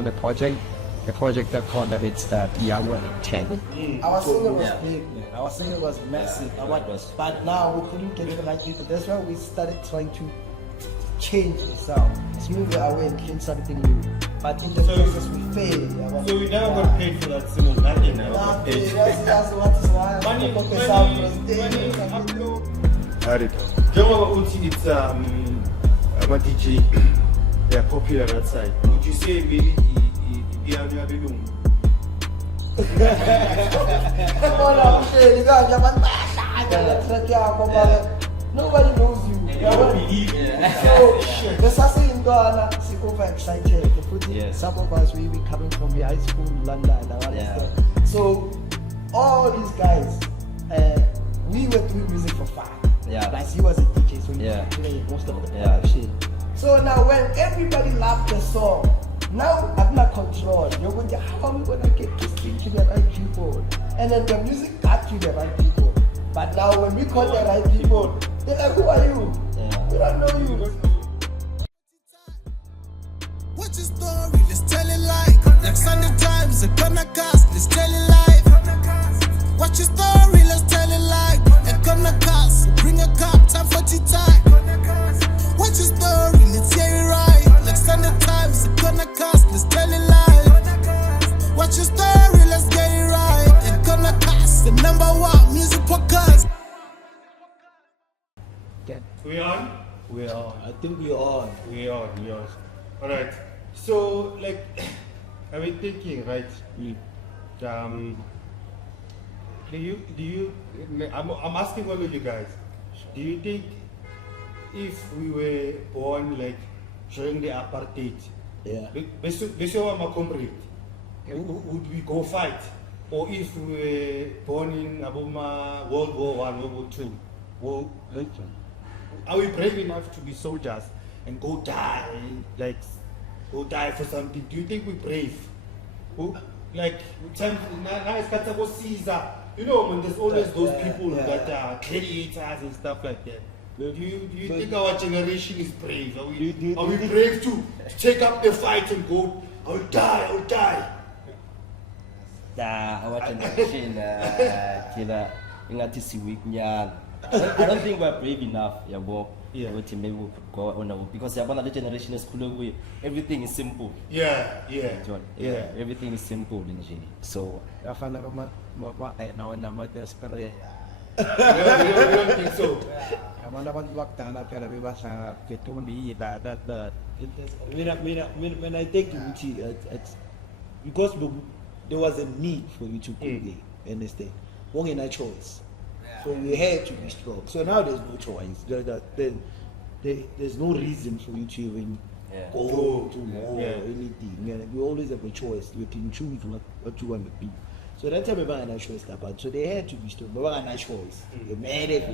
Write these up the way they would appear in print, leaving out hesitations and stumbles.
on the project that called that it's that Yahweh 10. Our singer was big, man. Our singer was massive. But now we couldn't get the right people. That's why we started trying to change the sound, smooth it away and create something new. But in the process we failed. So we never got paid for that single, nothing. That's what is why Money, upload. it's I'm a DJ. They are popular that side. Would you say maybe piano Bluegum? Nobody knows you. So the Sasa in Ghana, super excited. Some of us we coming from the high school in London. So all these guys, we were doing music for fun. Like he was a DJ, so he played most of the shit. So now when everybody loved the song, now I'm not control. You're going to how are we gonna get to speak to the right people? And then the music got to the right people. But now when we call the right people, they're like, who are you? We don't know you. What's your story? Let's tell it like Sunday Times, a gonna cast, let's tell it live. What's your story? Let's tell it like a gonna cast, bring a cup, time for tea time. What's your story? Let's hear it right. Like Sunday Times, a gonna cast, let's tell it live. What's your story? Let's get it right. A gonna cast, the #1 music podcast. We on? We're on. I think we're on. We on. Alright. So like I've been thinking, right? Do you I'm asking all of you guys, do you think if we were born like during the apartheid, would we go fight? Or if we were born in World War I, World War II, are we brave enough to be soldiers and go die for something? Do you think we're brave? Like now it's got to go Caesar. You know, when there's always those people that are gladiators and stuff like that. Do you think our generation is brave? Are we brave to take up the fight and go, I'll die? Our generation, I don't think we're brave enough, maybe we could go on because the generation is cool. Everything is simple. Everything is simple in G. So I found out now and I'm desperate. You don't think so? I'm on the walk down that we was get to be that. When I think it's because there was a need for you to go there, understand? Only a choice. So you had to be strong. So now there's no choice. There's no reason for you to even go to war or anything. You always have a choice. You can choose what you want to be. So that time we had a choice about. So they had to be strong. But we had a choice. You made it.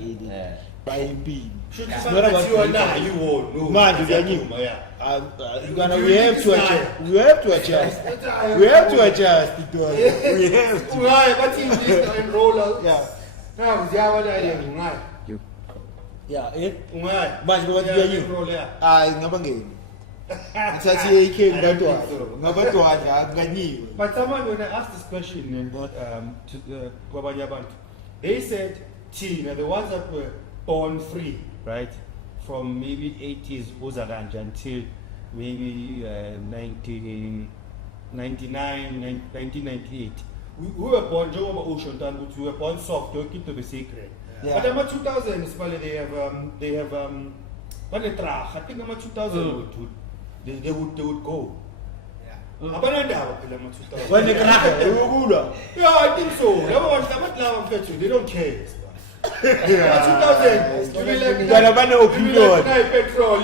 By being. It's not about you and you won't. Man, you can we have to adjust. We have to adjust. We have to adjust. Why? But in roll out. Now, But what do you? But someone when I asked this question about they said the ones that were born free, right, from maybe 80s Uzaranja until maybe 1998. We were born ocean, we were born soft, they keep to be sacred. But in 2000s, they have I think in 2000 they would go. When they I think so. They don't care. 2000, petrol,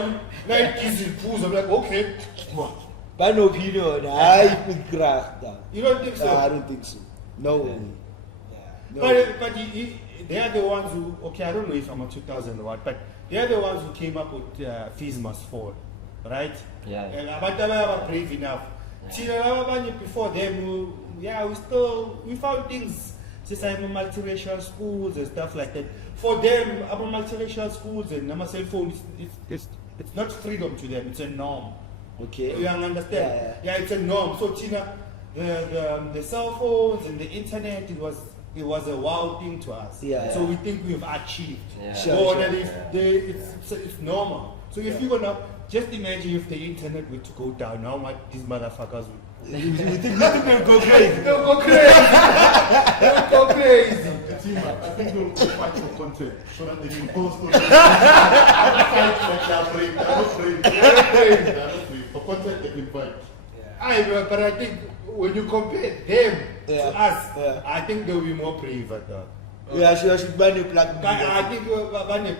9 diesel pools. I'm like, okay. By no opinion, You don't think so? I don't think so. No. But they are the ones who, okay, I don't know if I'm a 2000 or what, but they are the ones who came up with fees must fall, right? But they were brave enough. Before them, we found things, just like multiracial schools and stuff like that. For them, multiracial schools and cell phones, it's not freedom to them, it's a norm. Okay. You understand? Yeah, it's a norm. So Tina, the cell phones and the internet, it was a wow thing to us. Yeah. So we think we've achieved. Yeah. Sure. It's normal. So if you're gonna just imagine if the internet were to go down, how much these motherfuckers would. You think they'll go crazy? They'll go crazy. They'll go crazy. I think they'll fight for content so that they can post on for content they can fight. But I think when you compare them Yeah. to us, Yeah. I think they'll be more brave at that. Yeah, I should buy new plug. I think we're a plug. I think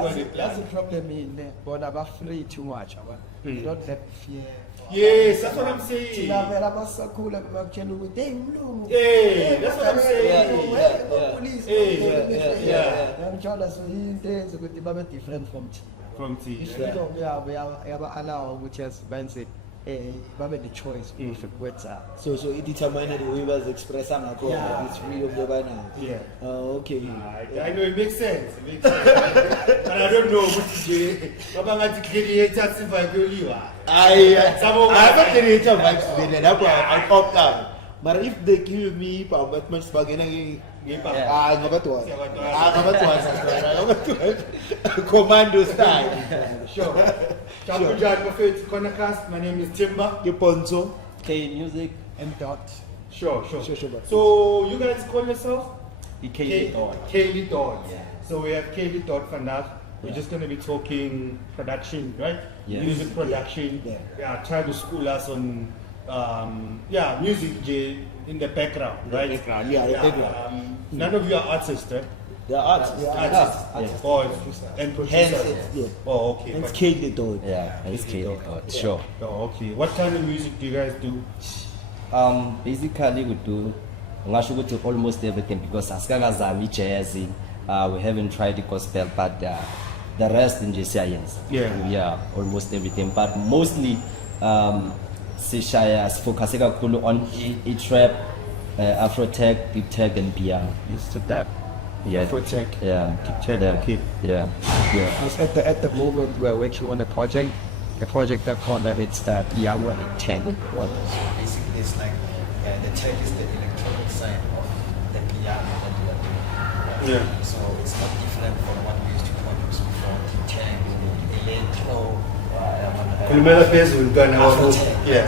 we're a That's the plug. problem in there. But I'm afraid too much. They don't have fear. Yes, that's what I'm saying. Thina vele abasakhula bakutshela ukuthi hey mlungu. Hey, that's what I'm saying. Ngiyathola so into eyenza ukuthi babe different from thina. From T. Isho yaba-allow ukuthi benze babe the-choice ukwenza. So it determine the way bazi-expressa ngakhona. It's real njengoba nayo. Yeah. Okay. I know it makes sense. It makes sense. But I don't know ukuthi nje baba ngathi gladiator sivayoliwa. I'm not getting into vibes today. That's why I popped out. But if they give me Batman's bargaining, Commando style. Sure. Chapujan Buffet Conacast. My name is Timber. You Pontsho. K Music. M. Dot. Sure. Sure. So you guys call yourself? K Kaylee Dot. Yeah. So we have Kaylee Dot vandaag. We're just going to be talking production, right? Yes. Music production. Yeah. Try to school us on, music in the background, right? Background, the background. None of you are artists, right? The artists. Artists. Oh, and Hence, producers. yeah. Oh, okay. It's But- Kate Dot. Yeah, it's K Sure. Oh, okay. What kind of music do you guys do? Basically we do ngasho ukuthi almost everything because asikangazami jazz. We haven't tried the gospel, but the rest in science. Yeah, almost everything. But mostly sishaya focusing on trap, Afro tech, deep tech, and piano. It's to that. Yeah, Afro tech. Yeah, Check that kid. yeah. Because at the moment we're working on a project that called that it's that Yahweh 10. Basically, it's like the tech is the electronic side of the piano that we are doing. Yeah. So it's not different from what we used to produce before. The tech, electro, Kulimela phezulu kana Afro wabo. tech. Yeah.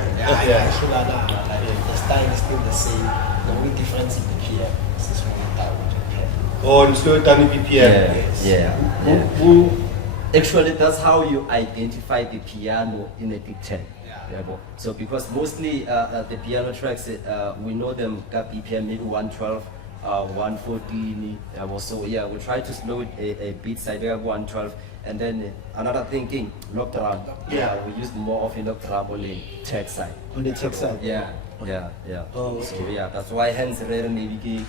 The style is still the same. The only difference in the piano is this one that we play. Oh, it's still done with Yeah, BPM. yeah. Actually, that's how you identify the piano in a deep tech. Yeah. So because mostly the piano tracks, we know them got BPM maybe 112, 114. So yeah, we try to slow it a bit side 112, and then another thinking locked around. Yeah. We use more of a locked around on the tech side. On the tech side. Yeah. Oh, So yeah, that's why hence rare maybe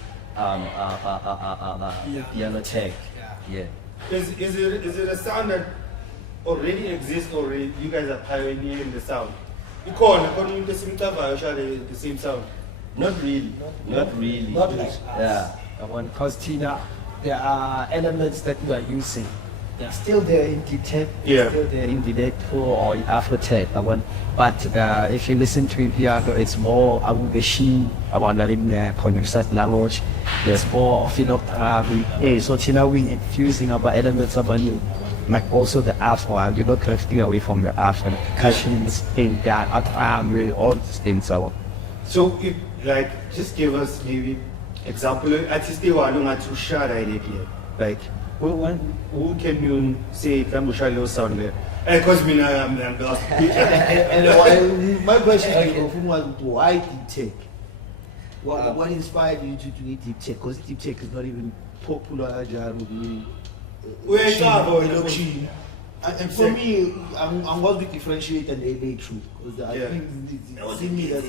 piano tech. Yeah. Is it a sound that already exists already? You guys are pioneering the sound. According to the same sound. Not really. Yeah. Because Tina, there are elements that we are using. They're still there in the tech, Yeah. still there in the electro or in Afro tech. But if you listen to it piano, it's more machine. In the producer language, there's more of so Tina, we infusing our elements of a new. Like also the Afro, you're not drifting away from the Afro percussions in that all these things. So So, just give us maybe example. Artist to share idea. Like, who can you say can share your sound there? Because I'm lost. And my question to you was why deep tech? What inspired you to do deep tech? Because deep tech is not even popular. And for me, I'm going to differentiate and they true because I think it's in me that's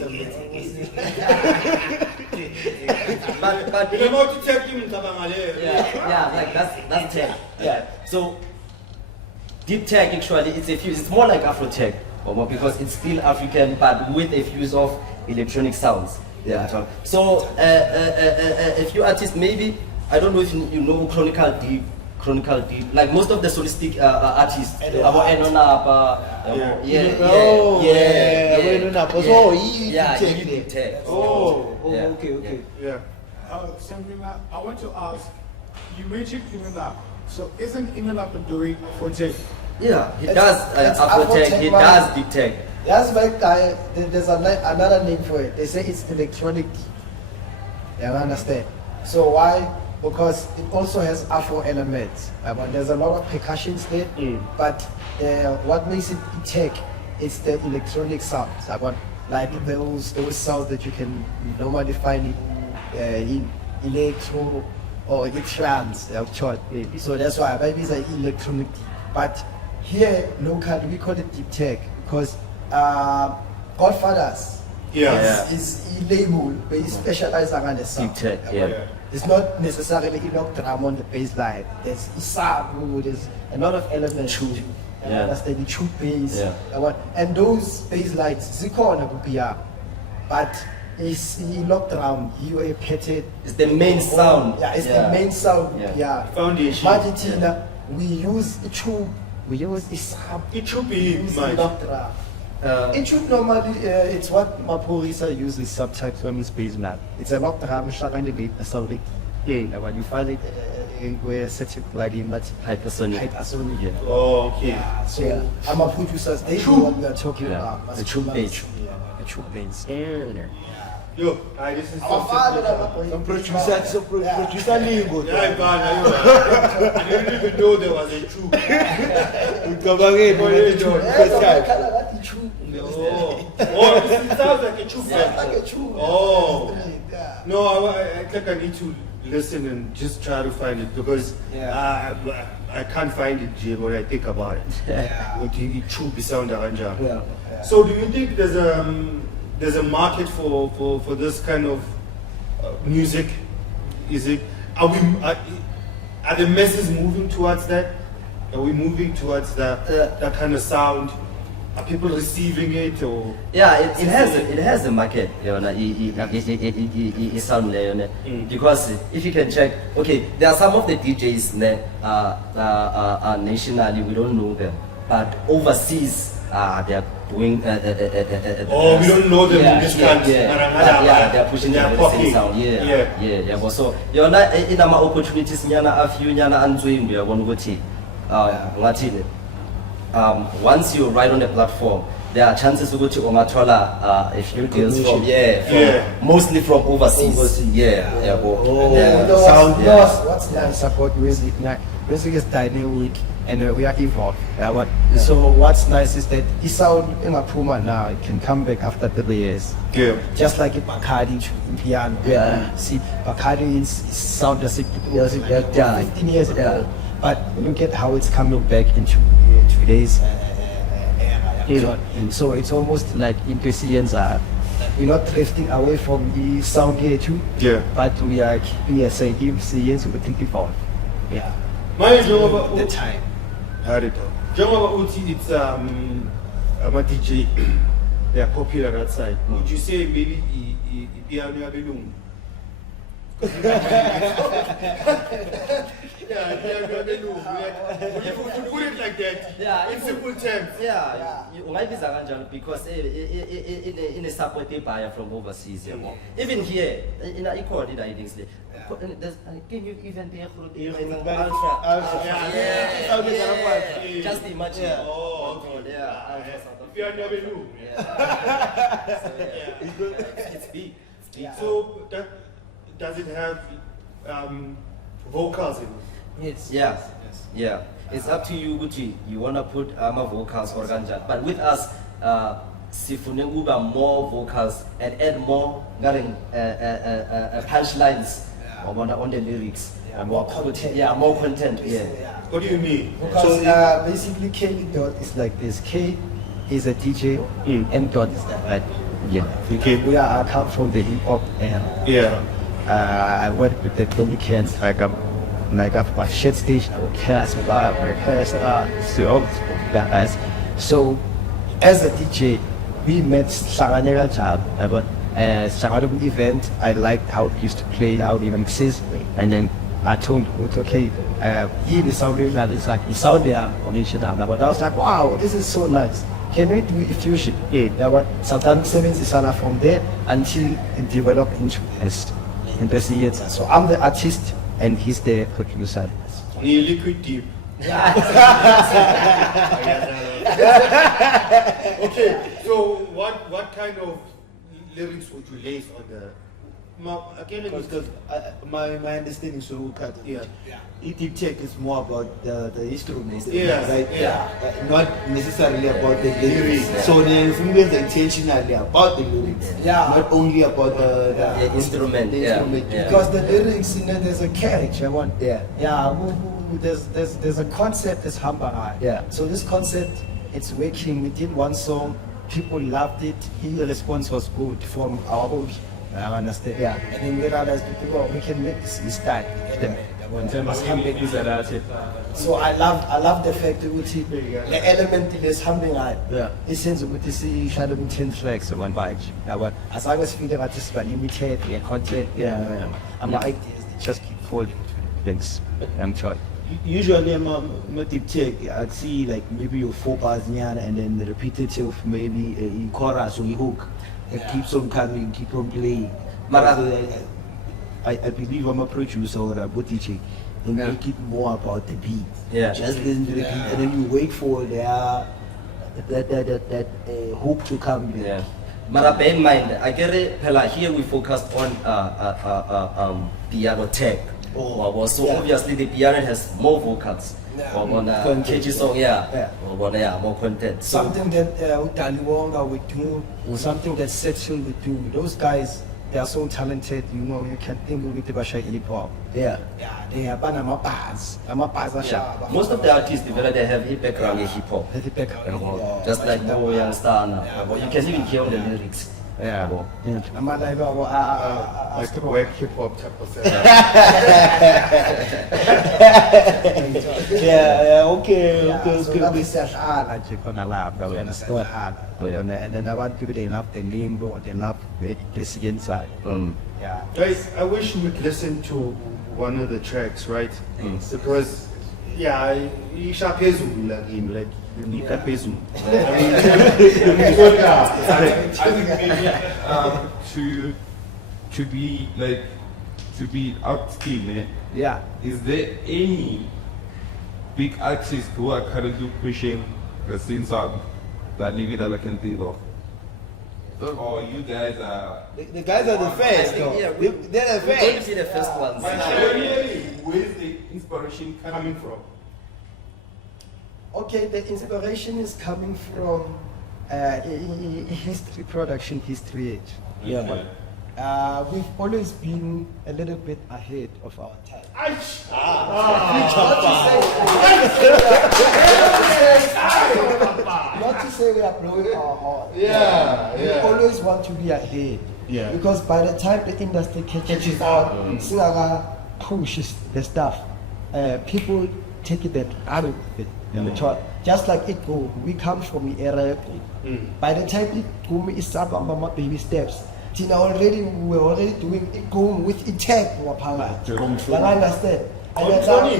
But You know to take him yeah, like that's tech. Yeah. So deep tech actually it's a fuse. It's more like Afro tech, because it's still African but with a fuse of electronic sounds. Yeah. So a few artists maybe I don't know if you know chronicle deep. Like most of the solistic artists, abo Enonapa, Oh, So he yeah, take you it. deep tech. Yeah. Okay. Yeah. Something that I want to ask, you mentioned Inelap. So isn't Inelap doing for tech? Yeah, he It's- does it's Afro tech, Afro-tech, he man. does deep tech. That's my guy. There's another name for it. They say it's electronic. You understand? So why? Because it also has Afro elements. But there's a lot of percussions there. But what makes it tech is the electronic sounds. Like those sounds that you can normally find in electro or in trance. So that's why maybe it's like electronic. But here locally we call it deep tech because Godfathers is a label but he specializes on the sound. Deep tech, yeah. It's not necessarily enough drum on the bass line. There's Isabu, there's a lot of elements. Yeah. That's the true bass. Yeah. And those bass lines, Zikona Bupia, but it's locked around, you are petted. It's the main sound. Yeah, it's the main sound. Yeah. Foundation. Argentina, we use a tube, we use Isab. It should be We use much. locked drum. It should normally, it's what Maporisa uses subtypes from his bass line. It's a locked drum, shakani a solid. Yeah, when you find it, we're such a bloody much Hypersonic. hypersonic. Yeah. Oh, okay. So I'm a producers, they know what we are talking Yeah. about. The true bass. The true bass. Yo, this is Our father, some producer lingo. Yeah, man, I didn't even know there was a true. Oh, it sounds like a true. Oh. No, I think I need to listen and just try to find it because I can't find it, Jim, when I think about it. What the true sound arranger. So do you think there's a market for this kind of music? Is it are the masses moving towards that? Are we moving towards that kind of sound? Are people receiving it or? Yeah, it has a market, you know, it sound there, you know, because if you can check, okay, there are some of the DJs nationally, we don't know them, but overseas, they are doing. Oh, we don't know them in this country. Yeah, they are pushing They are the popping. same sound. Yeah. But so, you know, in our opportunities, nyana a few nyana anjoying we are going to go once you're right on the platform, there are chances to go to Omatola a few deals from mostly from overseas. Sound what's that support music? Music is dynamic and we are evolved. So what's nice is that the sound in a Puma now it can come back after 3 years. Yeah. Just like a Bacardi piano. See, Bacardi is sound as 15 years ago. But look at how it's coming back into today's era. So it's almost like enthusiasts are, we're not drifting away from the sound here too. Yeah. But we are saying enthusiasts will think about. Yeah. Mine is over The time. Had it. Jongoba Uti, it's I'm a DJ. They are popular outside. Would you say maybe piano belum? Yeah, piano belum. Would put it like that? Yeah, in simple terms. You might be Zaganjan because in a supported buyer from overseas, even here in a equal in can you even be just imagine. Oh, piano belum. It's big. So does it have vocals in it? Yes. Yeah. It's up to you, Gucci. You wanna put vocals or ganja. But with us, Sifune Uba more vocals and add more punchlines on the lyrics. More content. More content. What do you mean? Because basically K Dot is like this. K is a DJ and Dot is that, right? Okay. We are come from the hip hop and I work with the Dominicans like a shit station, so as a DJ, we met Saranera Jab about Saranera event. I liked how it used to play, how it even exists, and then I told him, okay, he is sounding that it's like, it sounded original, but I was like, wow, this is so nice. Can we do a fusion? Yeah, but sometimes 70s is from there until it developed into this. In the years. So I'm the artist and he's the producer. You liquid deep. Okay, so what kind of lyrics would you lace on the? Because my understanding is so cut. Yeah. It tech is more about the instruments. Yeah. Right? Yeah. Not necessarily about the lyrics. Yeah. So the influence intentionally about the lyrics. Yeah. Not only about the instrument. The Yeah. instrument. Yeah. Because the lyrics, there's a character. Yeah. There's a concept that's humble. Yeah. So this concept, it's working. We did one song, people loved it. The response was good from our own. I understand. Yeah. And then we realized we can make this style. So I love the fact that the element is humbling. Yeah. It seems to see shadow 10 tracks on one bike. But as I was feeling artists by limited the content, and my ideas they just keep falling. Thanks. I'm trying. Usually I'm a deep tech. I'd see like maybe your 4 bars and then the repetitive maybe a chorus or a hook. It keeps on coming, keep on playing. But I believe I'm a producer or a DJ. You make it more about the beat. Yeah. Just listen to the beat and then you wait for that hook to come. Yeah. But bear in mind, I get it. Here we focused on piano tech. So obviously the piano has more vocals. Catchy song, more content. So Something that Daliwonga would do, or something that Setsun would do. Those guys, they are so talented. You can think of it Basha hip hop. Yeah. They are Panama bars. most of the artists they have a background in hip hop. Just like Mo Young Star now. You can even hear the lyrics. Yeah. Like work hip hop type of sound. Okay. So that is such art that you're gonna laugh. They understand art. And then I want people they love the limbo, they love this inside. Yeah. Guys, I wish you would listen to one of the tracks, right? Because, Ishapezulu again, like, Ishapezulu. I think maybe to be upscale, Yeah. is there any big artists who are currently pushing the same sound that maybe that I can think of? Or you guys are The guys are the first, though. They're the We're going to first. be the first ones. where's the inspiration coming from? Okay, the inspiration is coming from history, production history. Yeah. We've always been a little bit ahead of our time. Not to say we are blowing our horn. We always want to be ahead. Yeah. Because by the time the industry catches on, Singaga pushes the stuff, people take it that out of it. Just like it go, we come from the era. By the time it go, it's about baby steps. We were already doing it go with it tech. You understand? And then now-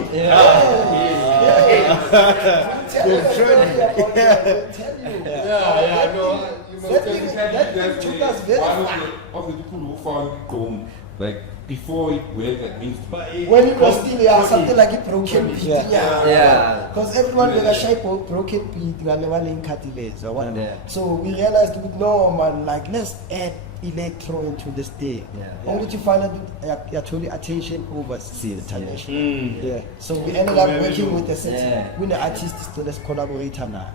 That took us very One far. of the people who found GQOM, like before it went at least. When it was still something like a broken beat, Yeah. because everyone with a shape of broken beat, we are never in cartilage or what. Yeah. So we realized, no man, like let's add electro into this day. Only to find out that you're totally attention over the Yeah. So we ended up working with with the artists to this collaborator now.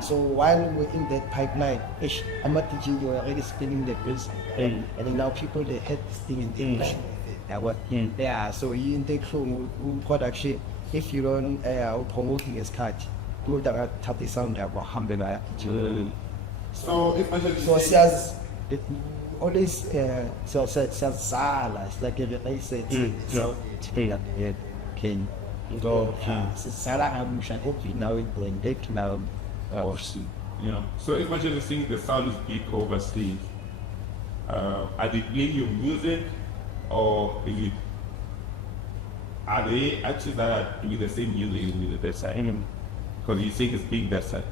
So while we're in that pipeline, I'm not teaching you already spinning the bills, and then now people they had this thing in English. So in the production, if you don't promoting as cut, do that type of sound that will humble. So if I should So says it always says sala. It's like if they say so can go Sarah I'm hoping now it will take now So if I should think the sound is big overseas, are they playing your music or is it are they actually that are doing the same music with the website? Because you think it's being better.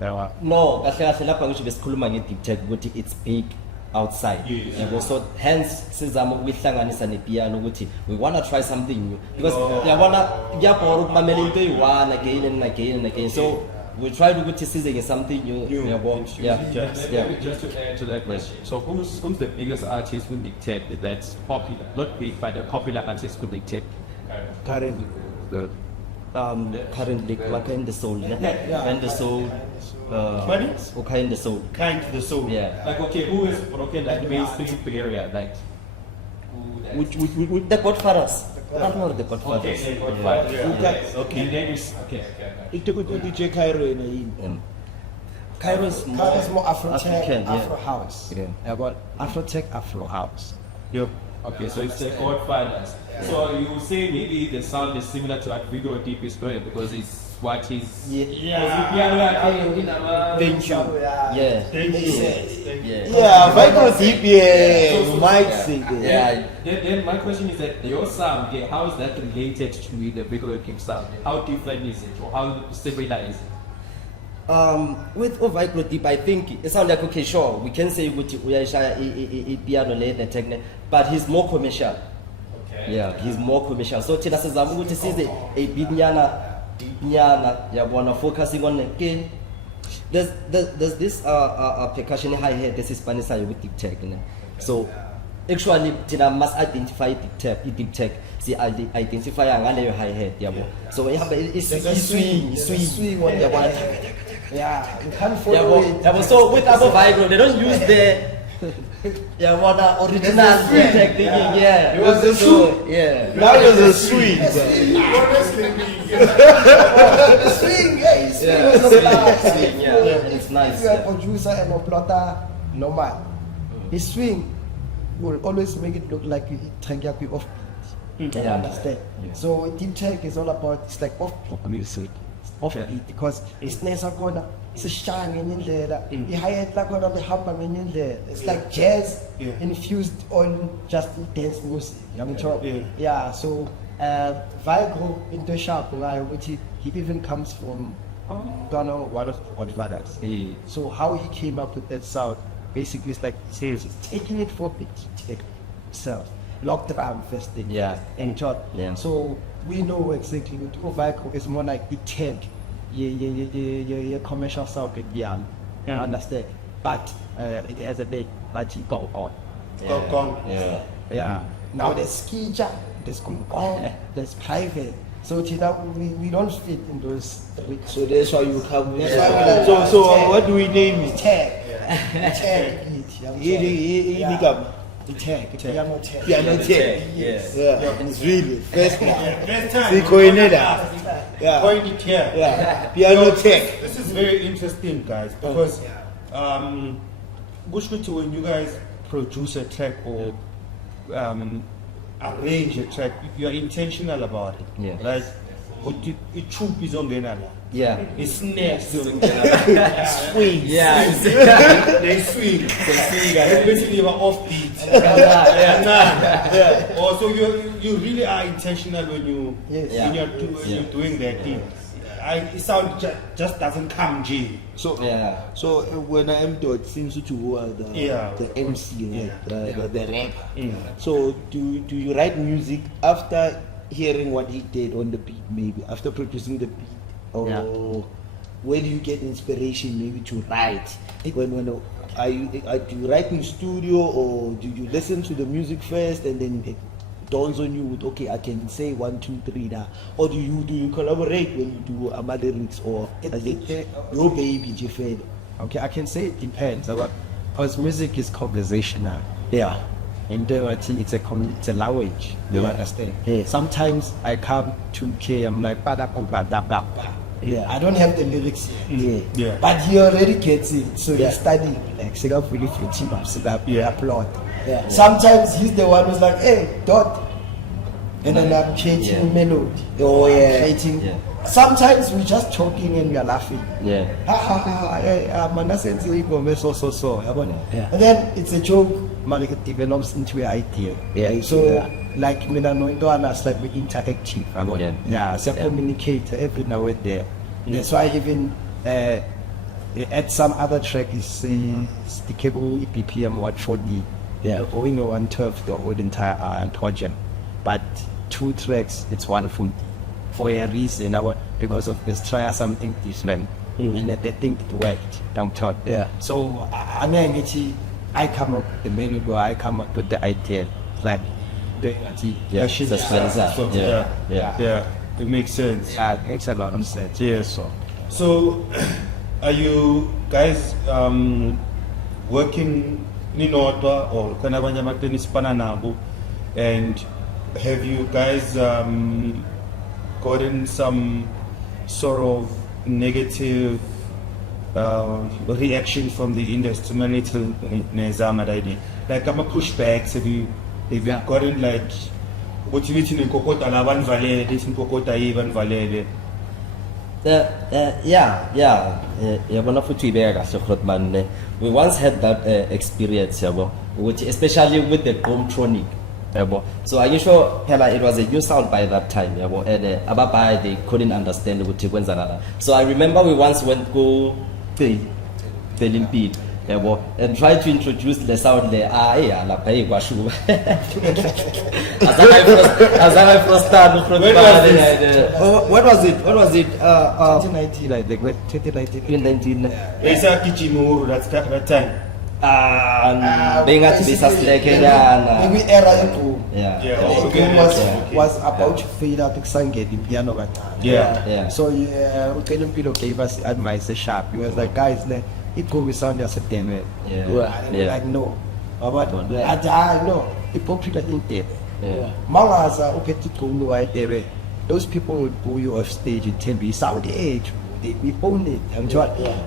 No, kahle lapha ngisho besikhuluma nge-deep tech ukuthi it's big outside. Yes. Yabo, so hence sizama ukuyihlanganisa nepiano ukuthi we want to try something new because yabona kuyabhora ukumamela into eyi-one again and again and again, so we try to size something new. Yabo. Just to add to that question. So who's the biggest artist with big tech that's popular? Not big, but a popular artist with big tech. Currently. Currently Kind the Soul, Kind the Soul, Money? Kind the Soul. Kind to the soul. Yeah. Like, okay, who has broken that mainstream barrier? Like, With the Godfathers. Not more the Godfathers. okay, okay, then is okay. Ito ko DJ Cairo na yun. Cairo is Cairo is more Afro-tech, African, yeah. Afro house. Yeah. About Afro-tech, Afro house. Yep. Okay, so it's the Godfathers. So you say maybe the sound is similar to what Video Deep is doing because it's what he's. Yeah. Thank you. Yeah. Thank you. Thank you. Yeah. Yeah, if I go deep, yeah, you might say that. Yeah. Then my question is that your sound, okay, how is that related to the Video Deep sound? How different is it, or how similar is it? With Oviclo Deep, I think it sounds like okay, sure, we can say we are a piano late and technique, but he's more commercial. Okay. Yeah, he's more commercial. So Tina says I'm going to see a big nyana, yeah, wanna focusing on again. There's this percussion hi-hat, this is Spanish with deep tech, you know? So actually Tina must identify deep tech. See, identify your hi-hat, yeah. So it's swing, Yeah, you can't follow it. Yeah, so with Abo Vigro, they don't use the original tech thinking, yeah. It was a swing. Yeah. Now there's a swing. Swing, guys. Yeah, swing, yeah. It's nice. If you are a producer and a plotter, normal. His swing will always make it look like you drink your off beat. You Yeah. understand? So deep tech is all about, it's like off music. Off beat because it's nice corner. It's a shine in there. The hi-hat like on the hub in there. It's like jazz infused on just dance music. You know what I mean? Yeah. So Vigro in the shop, which he even comes from don't know what brothers. So how he came up with that sound basically is like he's taking it for it itself. Lock drum first thing. Yeah. And short. Yeah. So we know exactly what Vigro is more like the tech. Yeah, commercial sound can be on. Yeah. Understand? But it has a big but he go on. Yeah. Yeah. Now there's ski jump, there's on, there's private. So we don't fit in those three. So that's why you come with That's why we so what do we name it? Tag. Tag it. Become The tag. Piano tag. piano tech. Yes. Yeah, it's really first time. First time. See, Coineda. Yeah. Point it here. Yeah, piano tech. This is very interesting, guys, because when you guys produce a track or arrange a track, you are intentional about it. Yeah. Right? It should be on the Yeah. It's next. Swing. Yeah. They swing. Basically, we're offbeat. Yeah. Also, you really are intentional when you're doing that thing. It sound just doesn't come G. So Yeah. so when I am to it seems to the MC, right? The rap. So do you write music after hearing what he did on the beat, maybe after producing the beat, or where do you get inspiration maybe to write? When are do you write in studio, or do you listen to the music first and then it dawns on you with okay, I can say 1, 2, 3 now, or do you collaborate when you do lyrics, or your baby Jeffed? Okay, I can say it depends. Because music is conversational. Yeah. And I think it's a language. You understand? Yeah. Sometimes I come to K, I'm like, Yeah. I don't have the lyrics here. Yeah. But he already gets it. So Yeah. he's studying. Like, plot. Yeah. Sometimes he's the one who's like, hey, dot. And then I'm creating melody. Oh yeah. Creating. Yeah. Sometimes we're just talking and we're laughing. Yeah. So. Yeah. And then it's a joke, man, it develops into an idea. Yeah, So like mina no intwana like we interactive. Yeah. Yeah, so communicate every now and then. That's why even at some other track is stickable BPM 140. Yeah, going 112 the whole entire project. But 2 tracks, it's wonderful for a reason. Because of this, try something different. And they think it worked downtown. Yeah. So I come up with the melody, I come up with the idea. Like Yeah, Yeah, it makes sense. it makes a lot of sense. Yes. So, are you guys working ninodwa or kanabanya makeni spana nabo? And have you guys gotten some sort of negative reaction from the industry? Like I'm a pushbacks. Have you gotten like what you in kokota la van valele, this in kokota even valele? We once had that experience, which especially with the GQOM Tronic. So are you sure it was a new sound by that time? And Ababai, they couldn't understand what it was. So I remember we once went to the Limpid and tried to introduce the sound there. What was it? 2019, like the 2019. It's a Kichimuru, that's that time. Being at Maybe era yoku. Was about to fade out the piano right now. Yeah. So Pilo gave us advice sharp. He was like, guys, it go with sound as a demo. Like no. But I know hypocrite in there. Mangaza upeti idea. Those people would pull you off stage and tell me sound age. We own it.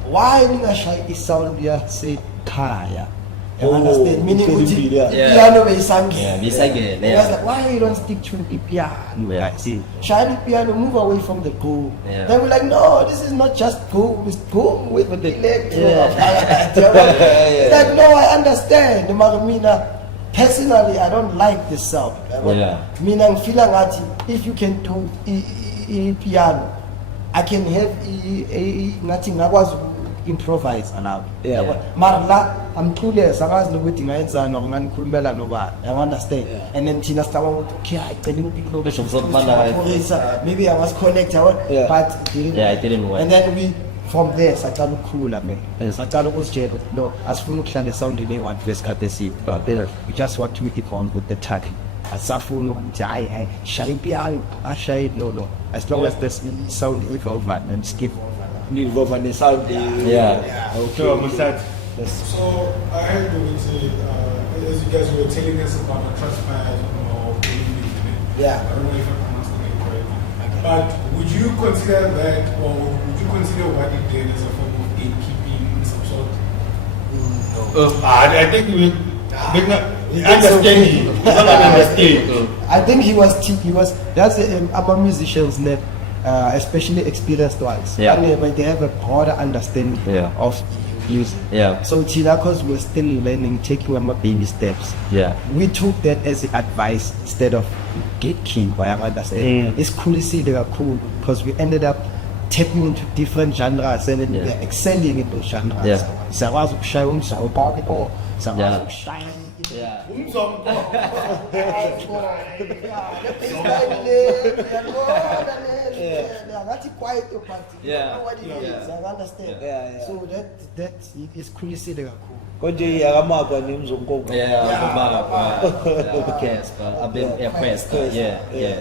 Why didn't I shy this sound here? Say kaya. You understand? Meaning piano be sang. Why you don't stick to the piano? See, shy piano, move away from the go. They were like, no, this is not just go, it's go with the electro. It's like, no, I understand. Personally, I don't like this sound. Meaning, if you can do piano, I can have nothing. I was improvise now. Marla, I'm clueless. I was looking at it and I'm Kumbela Nova. I understand. And then Tina Stawa, okay, I didn't maybe I was connected, but it didn't work. And then from there, Satano cool at me. Satano was jailed. No, as full of the sound they want to cut the seat, but we just want to make it on with the tag. As a full I shall be I shall no. As long as this sound is over and skip. Over the sound. Okay. So I heard you say, as you guys were telling us about the transpired or Yeah. I don't know if I pronounced the name correctly. But would you consider that, or would you consider what he did as a form of gatekeeping in some sort? I think we I think he was that's about musicians that especially experienced ones. When they have a broader understanding of music. So because we're still learning, taking our baby steps. We took that as advice instead of gatekeeping. I understand. It's cool to see they are cool because we ended up tapping into different genres and then we're excelling in those genres. So that is crazy. They are cool.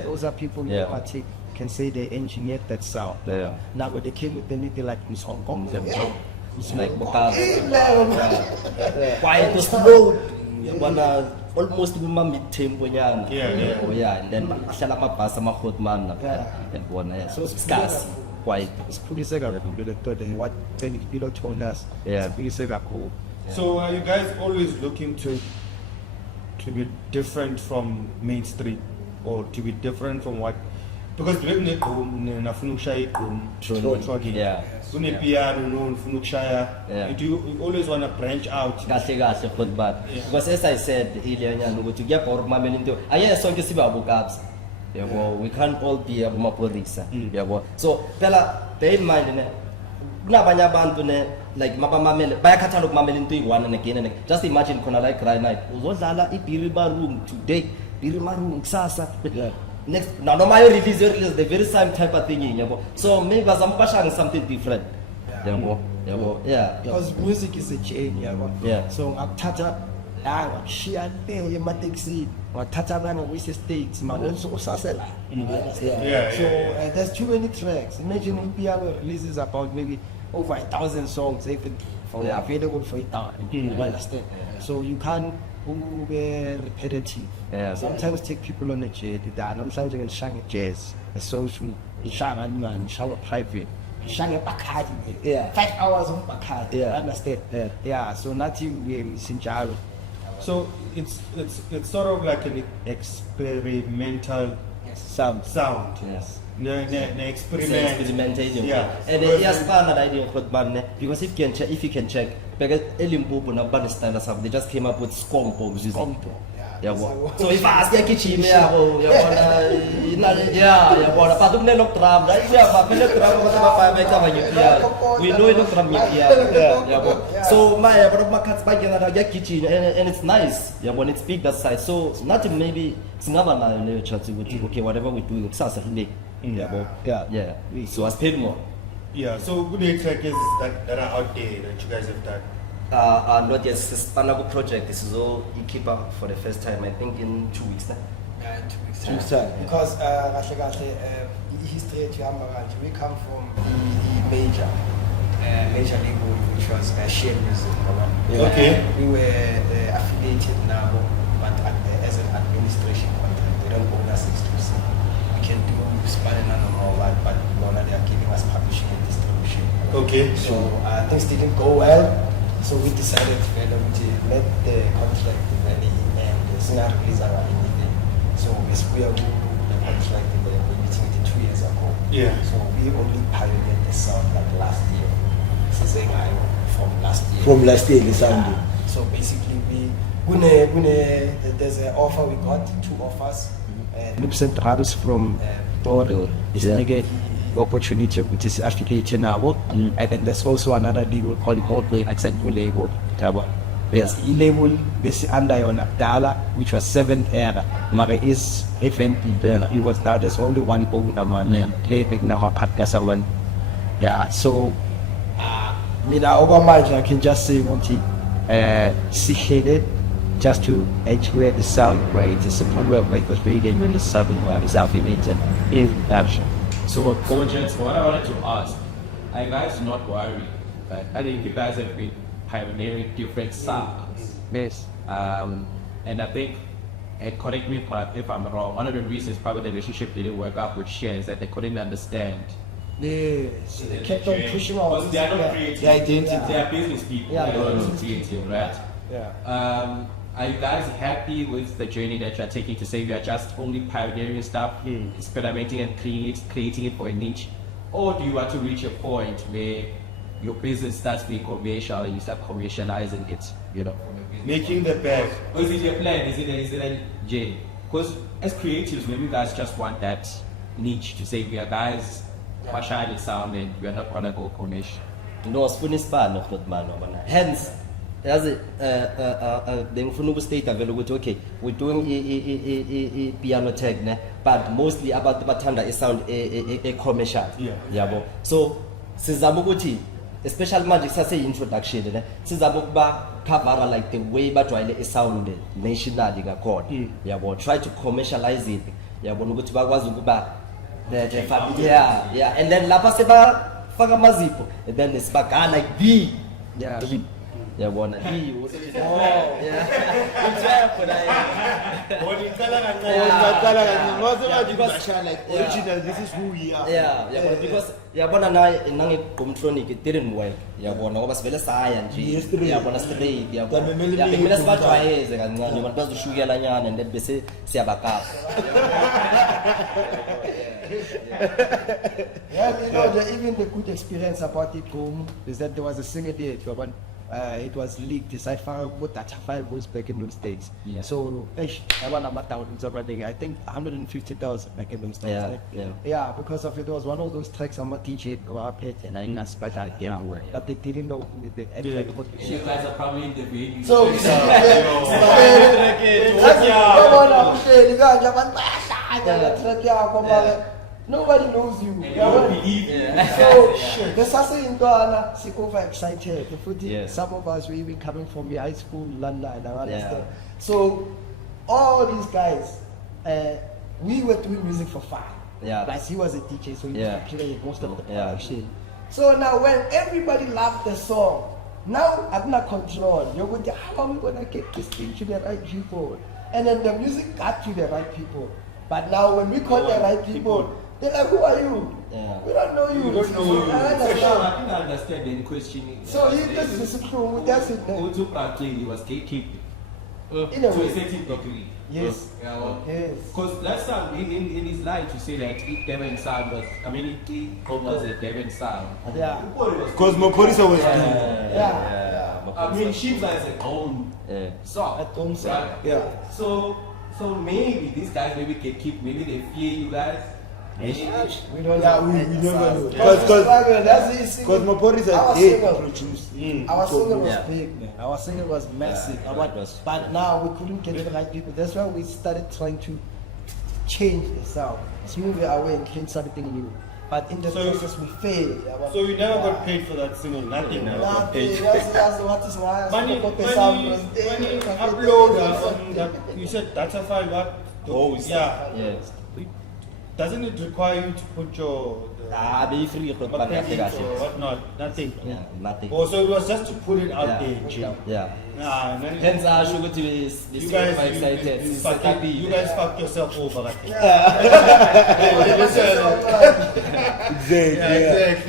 Those are people who can say they engineered that sound. Now when they came with anything like this Hong Kong, it's like quiet to slow. Almost mid-tempo and then so scarce. Quiet. It's pretty second. What people told us. Pretty cool. So are you guys always looking to be different from mainstream or to be different from what because bekune nafuna ukushaya igqom Tronic. Yeah. Kune piano no nifuna ukushaya. Yeah. You always want to branch out. Kahle kahle futhi but because as I said earlier nyana ukuthi kuyabhora ukumamela into aye sonke sibe abukabs yabo we can't all be amapolisa yabo so phela bear in mind ne kunabanye abantu ne like mabamamele bayakhathala ukumamela into eyi-one and again and again. Just imagine khona like Granite uzodlala ibhiriba room today ibhiriba room kusasa next noma release the very same type of thing yabo so maybe bazama bashanga something different yabo yeah because music is a chain, Yeah. So ngakuthatha ngakushiya le emateksini ngathatha abanye ngiyise States manje usasela. Yeah, So yeah. there's too many tracks. Imagine Amapiano releases about maybe over 1,000 songs even available for it now. You understand? So you can't be repetitive. Yeah. Sometimes take people on a jet. Sometimes you can shang jazz, a social, shang man, shower private. Shang Bacardi. Yeah. 5 hours on Bacardi. Yeah. Understand? Yeah. So nothing is in Jaro. So it's sort of like an experimental Sound. Yes. Ne experiment. Experimentation. Yeah. And iyasifana la idea of man because if you can check because elimpopo na band standards they just came up with scompo music. Yabo. So if ask yakigijima yabo yabona yabona but kunelo drum right yeah but drum ba beka we know ino drum yabo so my makats bagena yakigijima and it's nice yabona it's big that size so nothing maybe singaba nayo leyo chance ukuthi okay whatever we do kusasa hile yabo yeah so as paid more. Yeah, so good trackers that are out there that you guys have done. Not yet. Spanago project. This is all you keep up for the first time. I think in 2 weeks now. Yeah, in 2 weeks. 2 weeks time. Because history to Amaranth, we come from the major label, which was Share Music. Okay. We were affiliated now, but as an administration contract, they don't own us exclusive. We can do Spanning and all that, but they are giving us publishing and distribution. Okay. So things didn't go well. So we decided to let the contract and the singer release our indie. So we are the contract in the meeting it 2 years ago. Yeah. So we only pioneered the sound like last year. From last year. From last year, the sound. So basically there's an offer we got, 2 offers. And Lipset Harris from Toril is again opportunity which is affiliated now. And then there's also another label called Coldplay Accenture label. There's E-label, this under on Abdallah, which was 7th era. Mara is event it was now there's only one owner man playing now podcast one. Yeah, so over much I can just say what he just to educate the sound right. It's a problem because we didn't really something where it's affiliated in action. So, Coaches, what I wanted to ask, are you guys not worried? Right? I think you guys have been pioneering different sounds. Yes. And I think, and correct me if I'm wrong, one of the reasons probably the relationship didn't work out with Share is that they couldn't understand. Yes. They kept on pushing on. Because they are not creative. The identity. They are business people. Yeah. They are not creative, right? Yeah. Are you guys happy with the journey that you're taking to say you are just only pioneering stuff, experimenting and creating it for a niche? Or do you want to reach a point where your business starts being commercial and you start commercializing it, you know? Making the bag. Or is it your plan? Is it a J? Because as creatives, maybe you guys just want that niche to say we are guys partially sound and we are not gonna go commercial. No, Spoonispan of man. Hence, as the Mfunubu state available, okay, we're doing piano tech, but mostly about the batanda is sound a commercial. Yeah. So, Sizabuguti, especially magic say introduction, Sizabuba cover like the way but is sound nationally got. Try to commercialize it. And then Lapa Seba Fagamazipo, and then it's back like B. Yeah. Yeah, one. He was. Oh. Yeah. It's rap, but Like original, this is who we are. but because yabona na GQOM Tronic it didn't work. Yabona ngoba sivele saya nje. Yabona straight yabona. Bekumele sibajwayeze kancane abantu bazoshukela nyana and then bese siyabakapa. Yeah, you know, even the good experience about GQOM is that there was a single day it was leaked. The file that file was back in those days. Yeah. So I think 150,000 back in those days. Yeah, because of it was one of those tracks I'm a DJ and I didn't expect that but they didn't know the You guys are probably in the venue. So nobody knows you. And you don't believe it. So there's something super excited. Yes. Some of us we coming from the high school, London, I understand. So all these guys, we were doing music for fun. Yeah. Like he was a DJ, so he used to play most of the shit. So now when everybody loved the song, now I'm not control. You're going to, how are we going to get this thing to the right people? And then the music got to the right people. But now when we call the right people, they're like, who are you? Yeah. We don't know you. We don't know you. I think I understand the question. So he just is true. That's it. Utu Franklin was gatekeeping. In a To way. a certain degree. Yes. Yes. Because last time in his line to say that Devon sound was community was a Devon sound. Yeah. Cosmopolitan was I mean, Shimza is a own song. Own song. Right? Yeah. So maybe these guys maybe can keep, maybe they fear you guys. Maybe. We don't Yeah, know. we never know. That's the issue. Cosmopolitan Our did single. produce. Our single was Yeah. big, man. Our single was massive. Yeah, But now we couldn't get the right people. That's why we started trying to change the sound, smooth it away and create something new. But in the process we failed. So you never got paid for that single, nothing. Nothing. That's what is why I Money, got the sound. upload on that, you said data file, what? Oh, yeah. Yes. Doesn't it require you to put your Be free for credits or whatnot? Nothing. Yeah, nothing. Oh, so it was just to put it out there, Jim. Yeah. Nah, man. Hence, I should go to this. You You guys, guys excited. you It's happy. fucked yourself over. I think.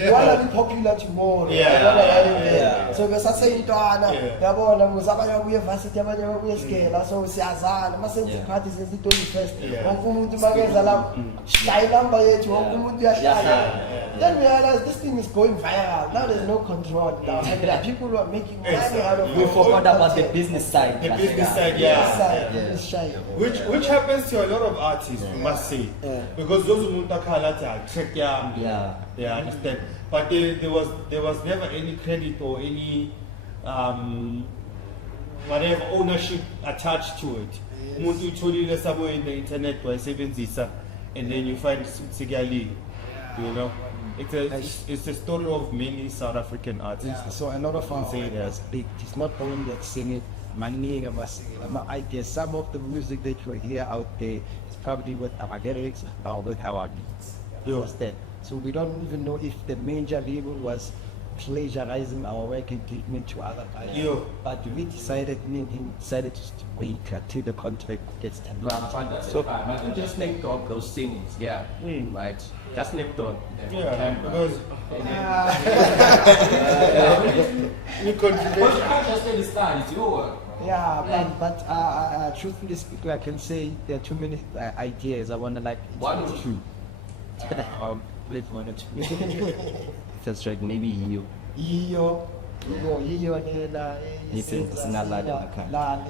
You want to be popular tomorrow. Yeah. So bese sayintwana yabona ngizabanye kuye varsity abanye kuye scale so siyazana masenze party senze 21st wonke umuntu makeza la style number yethu wonke umuntu uyashaya. Then we realized this thing is going viral. Now there's no control now. And there are people who are making money out of We it. forgot about the business side. The business side, Yes, yeah. it's shy. Which happens to a lot of artists, we must say. Because those who check Yeah. yeah, understand. But there was never any credit or any whatever ownership attached to it. Umuntu utholile somewhere in the internet wayisebenzisa and then you find Sigali, you know. It's a story of many South African artists. So another fun thing is it's not only that singing, my ideas. Some of the music that you hear out there is probably with our lyrics or with our beats. You understand? So we don't even know if the major label was plagiarizing our work and giving it to other guys. But we decided, me and him decided to wait until the contract gets done. So I can just name all those singles, yeah. Right. Just name them. Yeah, because we But you can't just let it start, it's your work. Yeah, but truthfully speaking, I can say there are too many ideas. I want to like One or two. Let's one or two. Just like maybe you.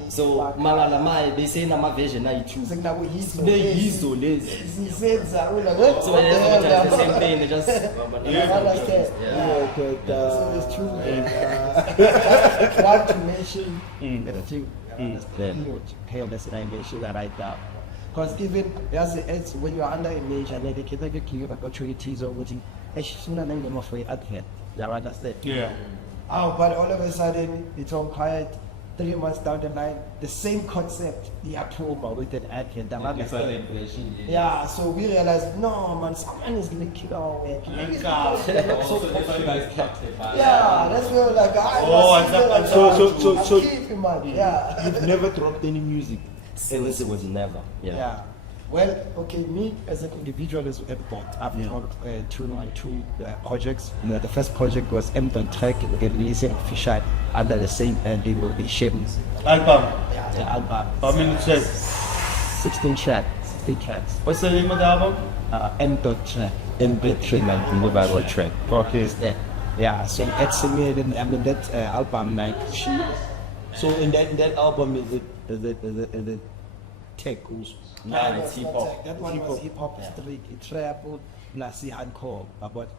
So malala mai they say nama version na you. So lazy. So it's the same thing. They just So it's true. Want to mention I think careless language that right now. Because even as when you are under a major, like they can give you opportunities or what sooner than them for advert. You understand? yeah. Oh, but all of a sudden it's all quiet. 3 months down the line, the same concept, the approval with an ad and yeah, so we realized, no man, someone is gonna kill our work. Yeah, that's where we're like, yeah. You've never dropped any music. It was never. Yeah. Well, okay, me as an individual as well, I've dropped two projects. The first project was Amapiano Tech, releasing official under the same label, the Shame. Album. Yeah, the album. How many tracks? 16 tracks. 16 tracks. What's the name of the album? Amapiano Tech. Amapiano Track. Okay. Yeah, so that's me and that album, like. So in that album is it tech also? It's hip hop. That one was hip hop, street, trap, plus hardcore. But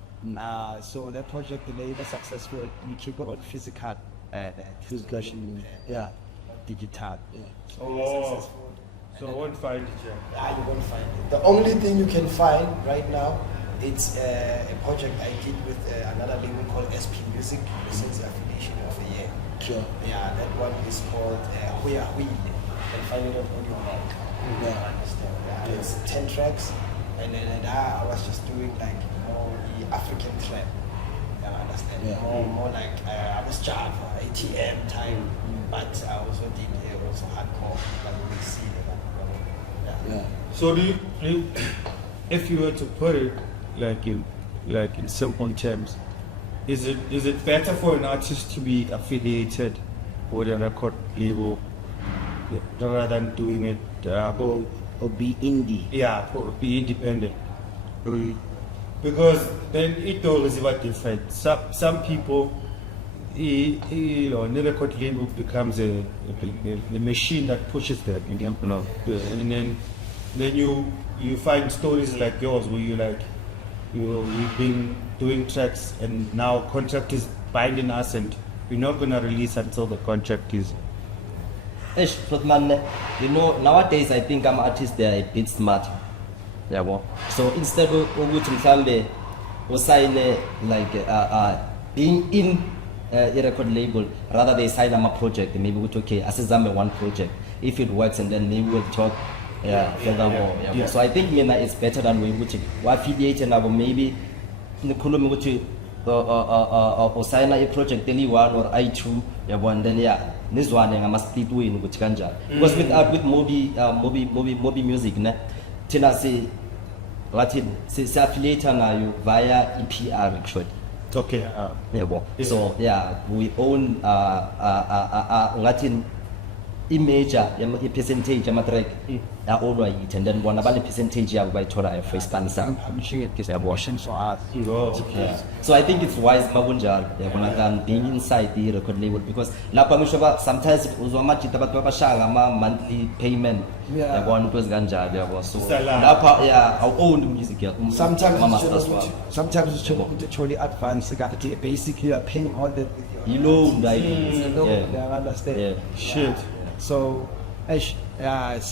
so that project they were successful. We keep on physical, yeah, digital. Yeah. Oh, so I won't find it yet. You won't find it. The only thing you can find right now, it's a project I did with another label called SP Music, since the affiliation of a year. Sure. Yeah, that one is called We Are We. You can find it on Audio Mac. Yeah. Understand? Yeah, it's 10 tracks, and then I was just doing like more the African trap. I understand. Yeah. More like I was Java, ATM time, but I also did also hardcore, like we see. Yeah. So do you, if you were to put it like in simple terms, is it better for an artist to be affiliated with a record label rather than doing it Or be indie? yeah, or be independent? Because then it all is about different. Some people, the record label becomes a machine that pushes them, and then you find stories like yours where you've been doing tracks and now contract is binding us and we're not gonna release until the contract is. Nowadays I think artists they are a bit smart. So instead of sign like being in a record label, rather they sign a project. Maybe we okay, asizame one project. If it works, and then maybe we'll talk furthermore. So I think it's better than we affiliate and maybe or sign a project any one or I2 and then this one I must split win with Ganja. Because with Mobi music tina say Latin say affiliate you via EPR actually. Okay. So we own Latin image percentage track all it, and then one about the percentage by Torah for sponsor. So I think it's wise Mabunja being inside the record label, because sometimes monthly payment one was Ganja so our own music. Sometimes it's truly advanced. Basically you are paying all the understand. Shit. So it's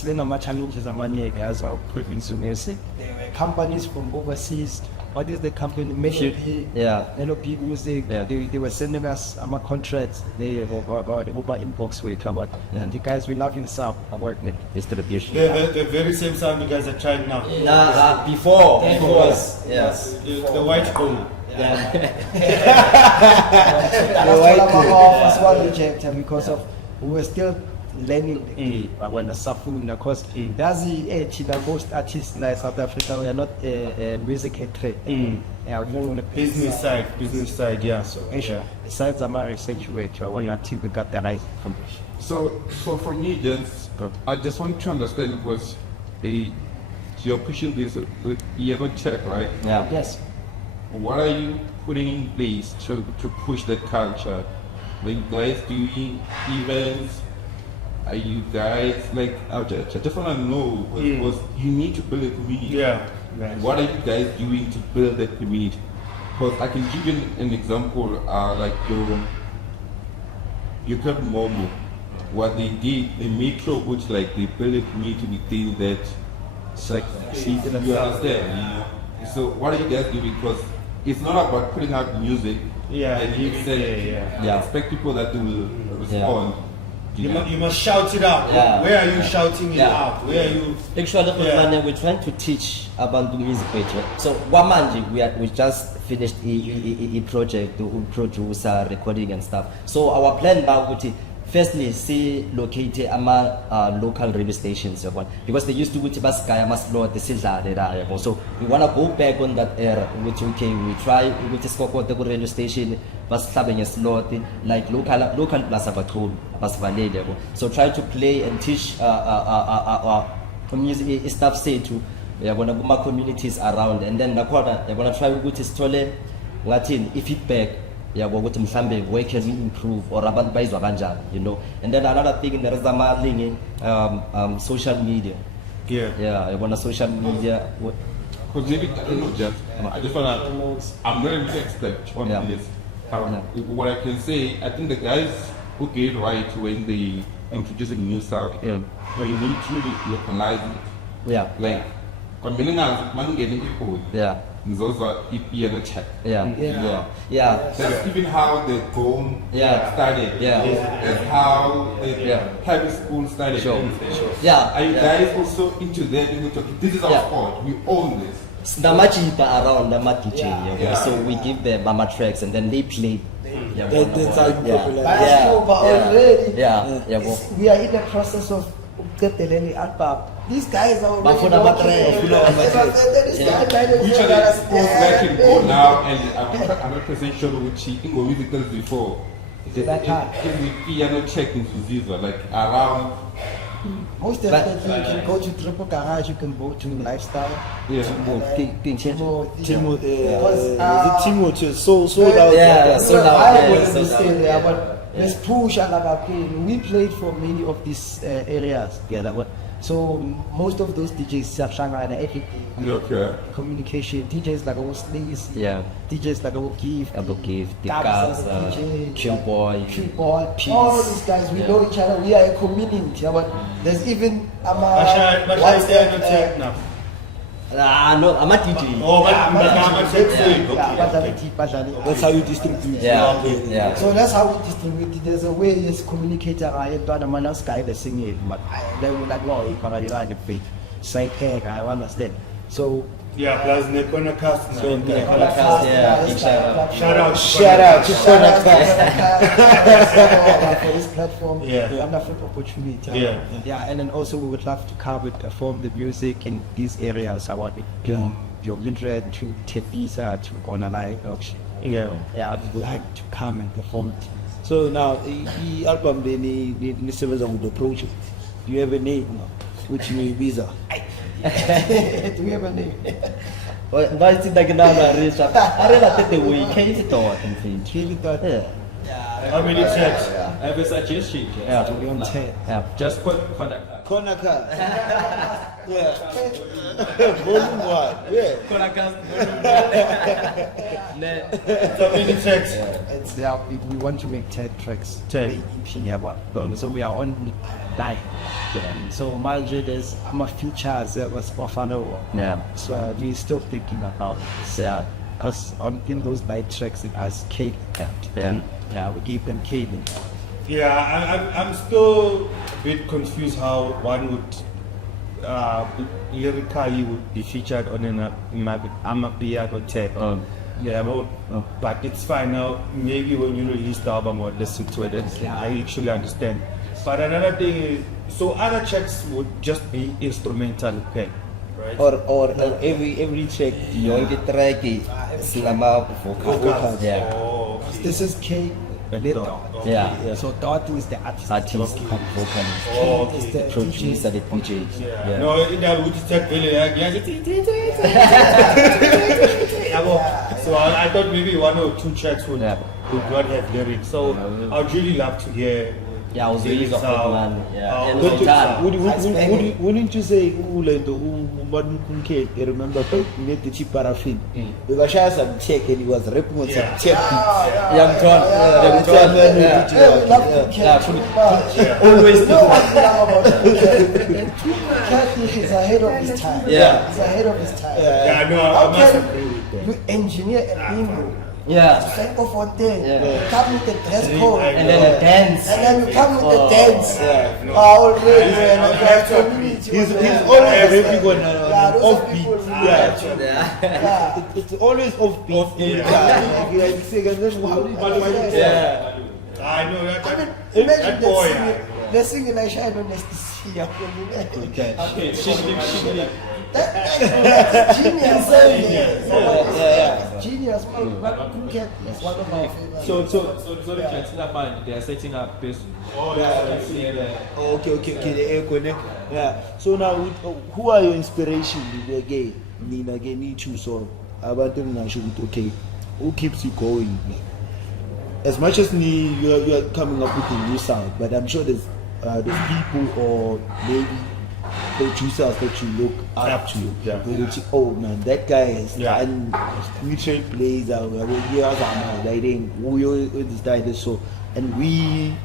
been a much challenges among as well producing music. There were companies from overseas. What is the company? NLP Music. They were sending us contracts. They over inbox with come and the guys we love yourself are working distribution. The very same sound you guys are trying now. Before yes. The white bone. The white bone rejected because of we were still learning when the suffering because that's the most artists in South Africa we are not music trade. Business side, yeah. So besides the marriage situation, we got the right information. So for me, I just want to understand because you're pushing this with Amapiano Tech, right? Yeah. Yes. What are you putting in place to push that culture? Are you guys doing events? Are you guys like I just want to know because you need to build a community. Yeah. What are you guys doing to build that community? Because I can give you an example, like your club Momo. What they did, they made sure which like they build a community within that. It's like you understand. So what are you guys doing? Because it's not about putting out music. Yeah. And you expect people that will respond. You must shout it out. Yeah. Where are you shouting it Yeah. out? Where are you? Actually, Yeah. we're trying to teach about music better. So, Wamanje, we just finished a project to produce recording and stuff. So, our plan now would firstly see locate local radio stations, because they used to go to Baskaya, Maslo, the Silda. So, we want to go back on that era. Which okay, we try with the radio station, Bas Clubbing slot, like local plus Abatul, Bas Valley. So, try to play and teach music stuff say to communities around, and then they're gonna try to stole Latin feedback. Yeah, where can we improve or abantu bayizwa kanjani, you know. And then another thing, there is a social media. I want social media. Because maybe I don't know, I'm not an expert on this. What I can say, I think the guys who get right when they introducing new stuff, but you need to localize it. Like, when millennials, getting people. Those are Amapiano Tech. That's even how the GQOM started. That's how the private school started. Are you guys also into that? This is our sport. We own this. Namachipa around Namakichi. So we give them Mama tracks and then they play. That's how popular. Already. We are in the process of getting album. These guys are already Which I can go now, and I'm 100% sure which in go musicals before. Piano check into Ziza, like around. Most definitely, you can go to Triple Garage, you can go to Lifestyle. Timothy sold out. I wouldn't stay there, but let's push Alabama. We played for many of these areas together. So most of those DJs have Shanghai and everything. Communication, DJs like our Sleaze, DJs like our Give, the Cars, Q-Boy, Peace. All of these guys, we know each other, we are a community. But there's even Amapiano Tech now. No, I'm a DJ. That's how you distribute. So that's how we distribute it. There's a way it's communicated. I don't know the guy that sing it, but they will like, no, you can't rely on the beat. Side hair, I understand. So plus the corner cast. Shout out to corner cast for this platform. Wonderful opportunity. And then also we would love to come and perform the music in these areas. I want your Midrand to Tepisa to Granite. We would like to come and perform it. So now, the album, the service of the project. Do you have a name now? Which may be visa? Do we have a name? Why is it like another? I realized the weekend is thought. How many tracks? I have a suggestion. Just put contact. Konaka. Volume 1. Contact. How many tracks? It's we want to make 10 tracks. 10. So we are on 9. So Midrand is my futures was Buffalo. So we still thinking about this. Because in those 9 tracks it has cake. We give them cake. I'm still a bit confused how one would lyrically would be featured on an Amapiano Tech. But it's fine now. Maybe when you release the album or listen to it, I actually understand. But another thing is, so other tracks would just be instrumental, right? Or every track, You only track it, Slama vocal. This is cake. So Dot is the artist. Vocalist. Is the Producer, the DJ. No, in that would take So I thought maybe 1 or 2 tracks would not have lyrics. So I'd really love to hear. I was really got man. Wouldn't you say I remember he made the cheap paraffin. We were sharing some check and he was rapping on some check beats. Young John. Always he's ahead of his time. He's ahead of his time. I must agree with that. You engineer an intro Yeah. Franco Fontaine. Yeah. You come with the dress code. And then a dance. And then you come with the dance. Yeah. Already, man. You have to meet. He's always rapping on those are offbeat. people who Yeah. Yeah. It's always offbeat. Like saying, Yeah. I know that. I mean, that imagine boy. they're singing like Shine on Nestia. Okay, shigli. That's genius. yeah. Genius. But cricket is one of our favorites. So the kids in that band, they are setting up this. Okay, connect. Yeah. So now, who are your inspiration? Again, Nina, again, need you. So, about them, okay, who keeps you going? As much as you are coming up with a new sound, but I'm sure there's people or maybe producers that you look up to. Yeah. Oh man, that guy has Yeah. done mutual plays. So, and we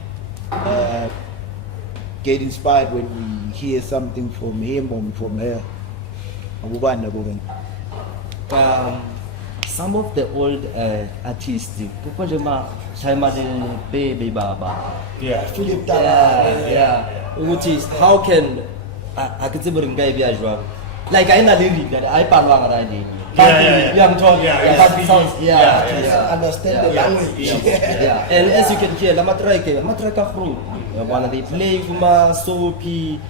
get inspired when we hear something from him or from her. Some of the old artists, Yeah. Philip Dalla. yeah. Which is how can I could say like I know that I parlor already. Young talk, but it sounds Understand the language. Yeah. And as you can hear, matraka fruit. One they play kuma soapy,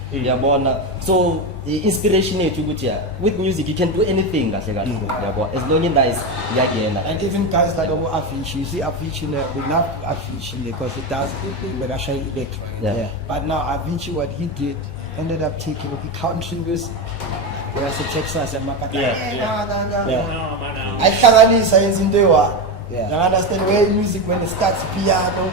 so the inspiration with music you can do anything as long as And even guys like Avicii, you see Avicii, we love Avicii because it does with a shiny electric. Yeah. But now Avicii, what he did, ended up taking country music. Whereas the Texas and Makata. I can't science in the world. You understand where music when it starts piano,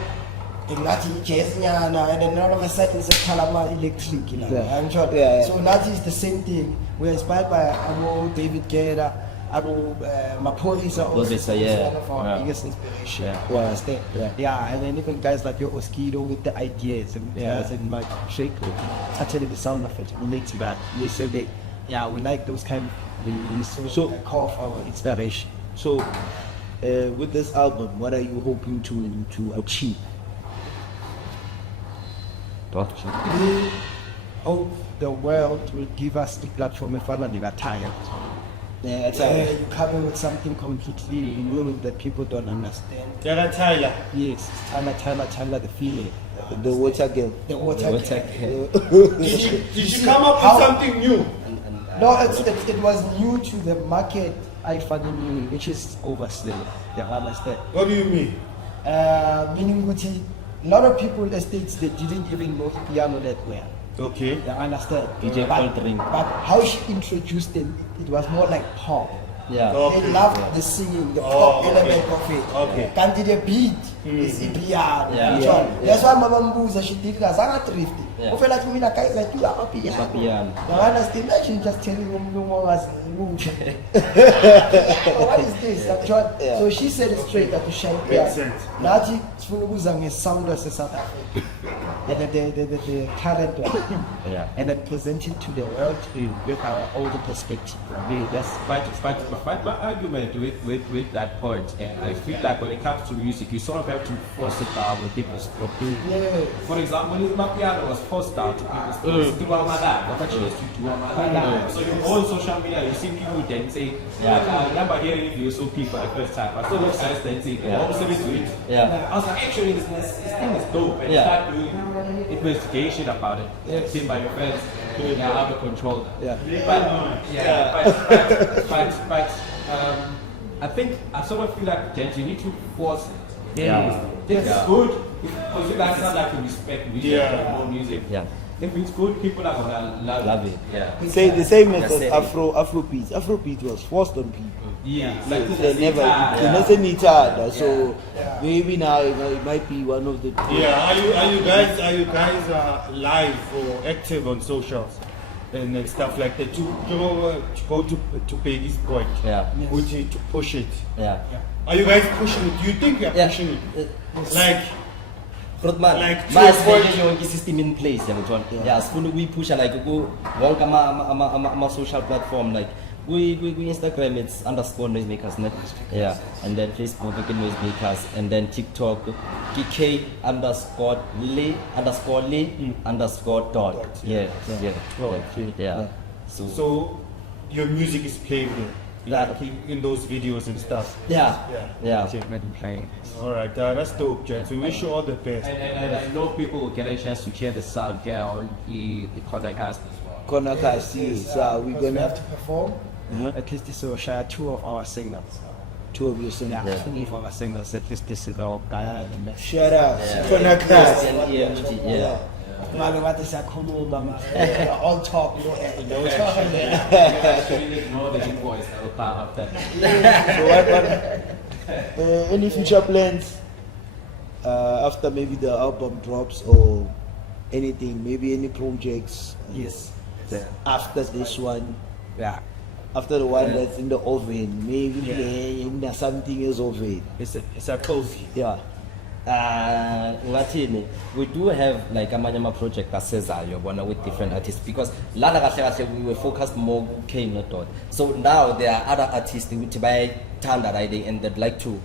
jazz, and then all of a sudden it's a Kalama electric, you know. I'm sure. So Nati is the same thing. We're inspired by David Guetta, Mapori are also one of our biggest inspiration. Yeah, and then even guys like your Oskido with the ideas and Mike Shake, actually the sound of it relates to that. We say that, we like those kind of so call for our inspiration. So, with this album, what are you hoping to achieve? We hope the world will give us the platform if finally we are tired. Yeah, You're coming with something completely new that people don't understand. Tyler. Yes, Tyler, the female. The water girl. The water girl. Did you come up with something new? No, it was new to the market. I finally knew, which is overstayed. You understand? What do you mean? Meaning, a lot of people in the States, they didn't even know piano that well. Okay. You understand? DJ Coltrane. But how she introduced them, it was more like pop. Yeah. They loved the singing, the pop element of it. Okay. Can't the beat is the piano. Yeah. That's why Mama Mbuza, she did that. I'm not thrifty. Yeah. I feel like me, like you are a piano. You understand? Imagine just telling them no more as what is this? So she said it straight that to shine piano. Naji Funubuzang is sound as a South Africa. And the current one. And then present it to the world with our older perspective. But my argument with that point, and I feel like when it comes to music, you sort of have to force it down with people's opinion. Yeah. For example, if Amapiano was forced down to people's so you go on social media, you see people then say, I remember hearing VSOP for the first time. I saw those guys then say, what was it to it? I was like, actually, this thing is dope. And start doing investigation about it. Seen by your friends, doing out of control. But I think I sort of feel like that you need to force it. It's good because you guys sound like you respect music and more music. If it's good, people are gonna love it. Say the same as Afrobeat. Afrobeat was forced on people. Like They never need harder. So maybe now it might be one of the. Are you guys live or active on socials and stuff like that? To go to Peggy's point. Which is to push it. Are you guys pushing it? Do you think you are pushing it? Like to avoid your system in place, we push like go one social platform like We Instagram it's _noisemakers net. Yeah. And then Facebook again noisemakers, and then TikTok DK_Lee_dot. Yeah. Yeah. So your music is played like in those videos and stuff. Yeah. Playing. All right, that's dope, Jen. So we wish you all the best. And I know people will get a chance to hear the sound here on the podcast as well. Conacast, yes. We're gonna have to perform. At least this will share two of our singles. two of you sing. Two of our singles. At least this is our guy. Shut up. Conacast. Yeah. Mami what is that all talk, no Actually, ignore the invoice that will part of that. So any future plans after maybe the album drops or anything? Maybe any projects? Yes. After this one, Yeah. after the one that's in the oven, maybe something is oven. It's a cozy. Yeah. Ngathini, we do have like amanye project asezayo bona with different artists, because lana kahle kahle we were focused more K not dot. So now there are other artists which by Tanda riding and they'd like to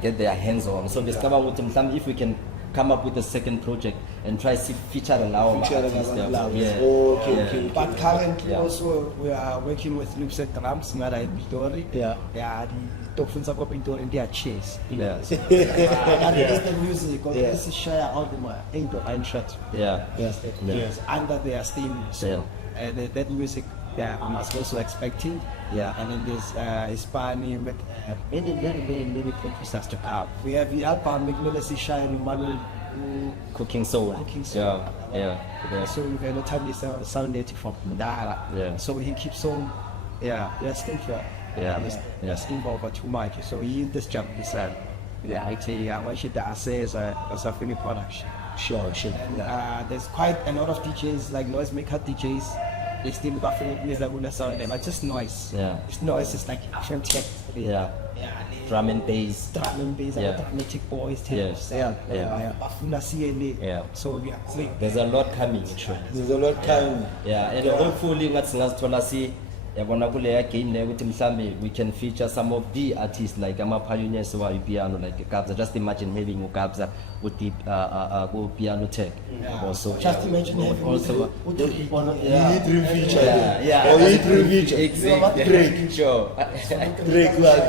get their hands on. So discover with them if we can come up with a second project and try to feature now. Okay. But currently Yeah. also we are working with Loops and Drums, ngada Pitori. Yeah. Yeah, the Tofun Sako Pitori and their chase. Yes. And it is the music, or this is share all the 8 or 9 tracks. Yeah. Yes. Under their steam. So that music, I was also expecting. Yeah. And then there's Hispanic, but many producers to come. We have the album Mignolesi Shine Manuel Cooking soul. Yeah. So we have a time is sound native from Mandara. Yeah. So he keeps on still here. That's involved for too much. So he this job is what should I say is a finished production. Sure. There's quite a lot of DJs, like noisemaker DJs. They still got feelings that will sound them. It's just noise. Yeah. It's noise. It's like tech. Yeah. Drum and bass. Dramatic voice. Yes. Bafuna CLA. Yeah. So There's a lot coming. There's a lot coming. Yeah, and hopefully yabona kule game le ukuthi mhlambe we can feature some of the artists like Amapiano Piano, like Gabza. Just imagine maybe Gabza with the GQOM Tech. Also just imagine also E3 feature. Yeah. Or E3 feature. Exactly. Drake. Sure. Drake like.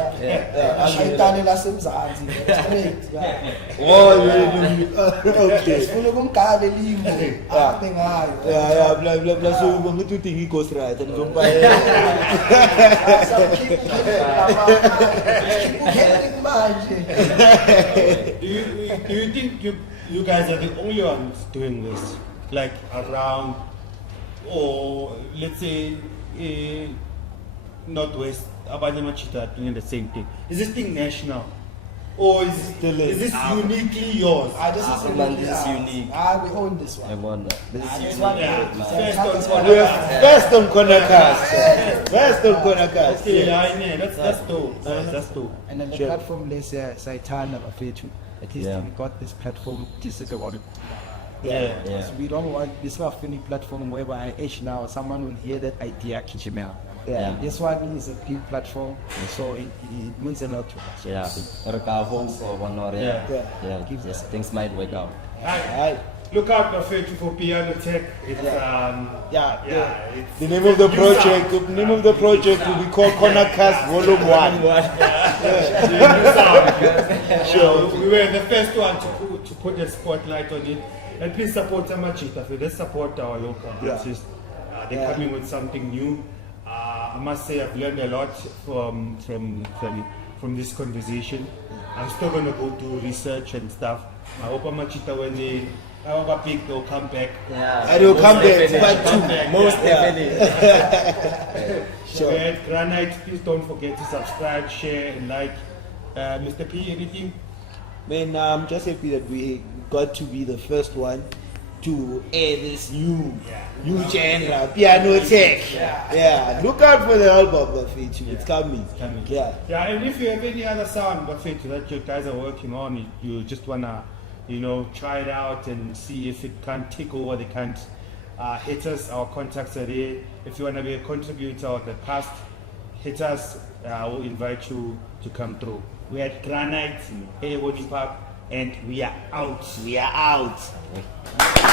ashayitani lasemzansi straight. Okay. Sifuna ukumgala elingo ahambe ngayo. Blah. So we're going to think he goes right and don't buy. Do you think you guys are the only ones doing this, like around, or let's say Northwest, Abanye Machita are doing the same thing? Is this thing national, or is this uniquely yours? This is unique. We own this one. I wonder. This is This unique. one, Best on Conacast. Best on Conacast. Okay, that's dope. That's dope. And then the platform is Saitana Bafetu. At least Yeah. we got this platform. This is the one. Yeah. So we don't want this one finished platform whereby age now someone will hear that idea Kichimel. Yeah. This one is a big platform, so it means a lot to us. Yeah. Yes, things might work out. Hi. Look out for Piano Tech. It's The name of the project. The name of the project will be called Conacast Volume 1. Sure. We were the first one to put a spotlight on it. And please support Amachita. Let's support our local artists. They're coming with something new. I must say I've learned a lot from this conversation. I'm still going to go do research and stuff. I hope Amachita, when they have a pick, they'll come back. Yeah. They'll come back. Most definitely. Sure. At Granite, please don't forget to subscribe, share, and like. Mr. P, anything? Man, I'm just happy that we got to be the first one to air this new genre, Piano Tech. Yeah. Look out for the album, Buffet. It's coming. Yeah. And if you have any other sound, Buffet, that you guys are working on, you just wanna, try it out and see if it can't take over, they can't hit us. Our contacts are there. If you wanna be a contributor of the past, hit us. I will invite you to come through. We are at Granite, Ebony Park, and we are out. We are out.